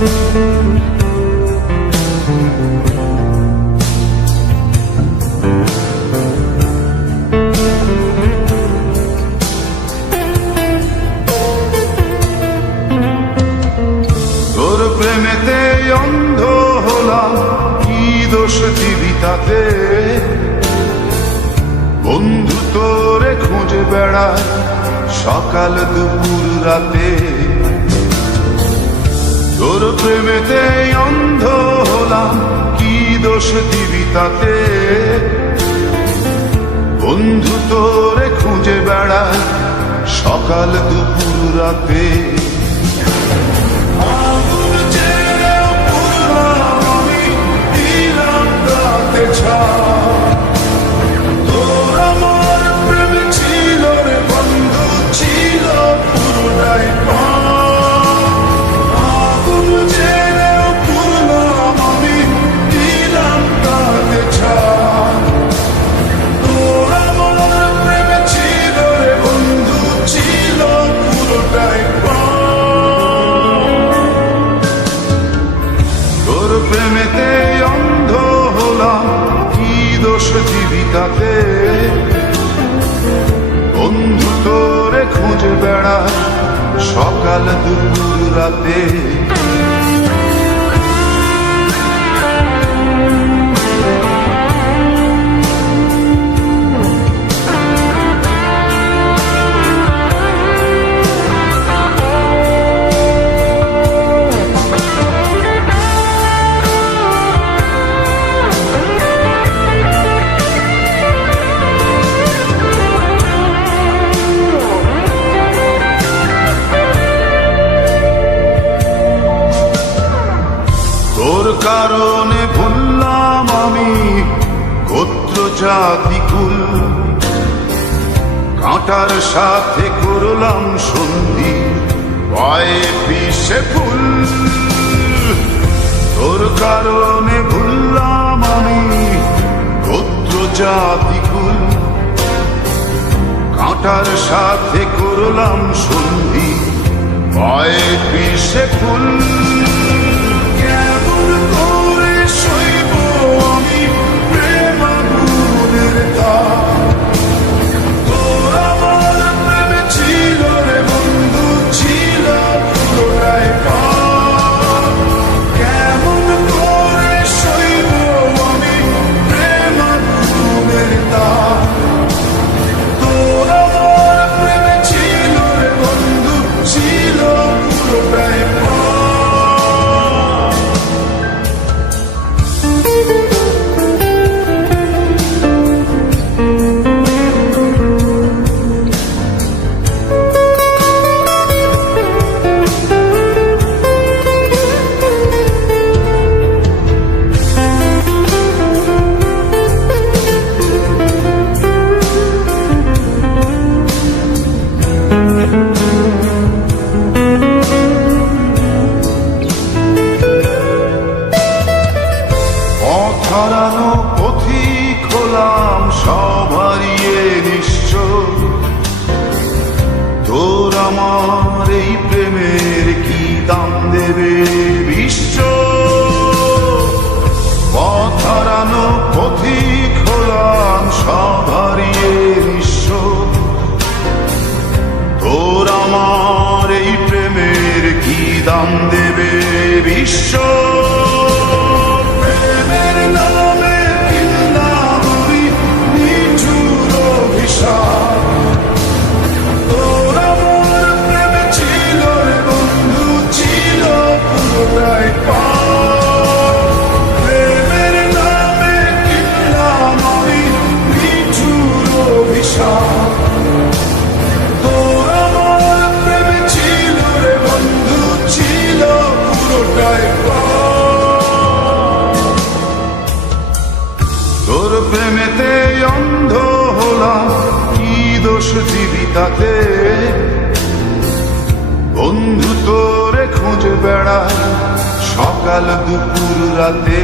তোর প্রেমেতে অন্ধ হলাম, কি দোষ দিবি তাতে? বন্ধু তোরে খুঁজে বেড়ায় সকাল দুপুর রাতে। তোর প্রেমেতে অন্ধ হলাম, কি দোষ দিবি তাতে? বন্ধু তোরে খুঁজে বেড়ায় সকাল দুপুর রাতে। প্রেমেতে অন্ধ হলাম, কি দোষ দিবি তাতে? বন্ধু তোরে খুঁজে বেড়ায় সকাল দুপুর রাতে। তোর কারণে ভুললাম আমি গোত্র জাতি কুল, কাঁটার সাথে করলাম সন্ধি পায়ে পিছে ফুল। তোর কারণে ভুললাম আমি গোত্র জাতি কুল, কাঁটার সাথে করলাম সন্ধি পায়ে পিছে ফুল। হারানো পথিক হলাম সব হারিয়ে নিঃস্ব। তোর আমার এই প্রেমের কি দাম দেবে বিশ্ব? পথ হারানো পথিক হলাম সব হারিয়ে নিঃস্ব। তোর আমার এই প্রেমের কি দাম দেবে বিশ্ব? তোর প্রেমেতে অন্ধ হলাম, কি দোষ দিবি তাতে? বন্ধু তোরে খুঁজে বেড়ায় সকাল দুপুর রাতে।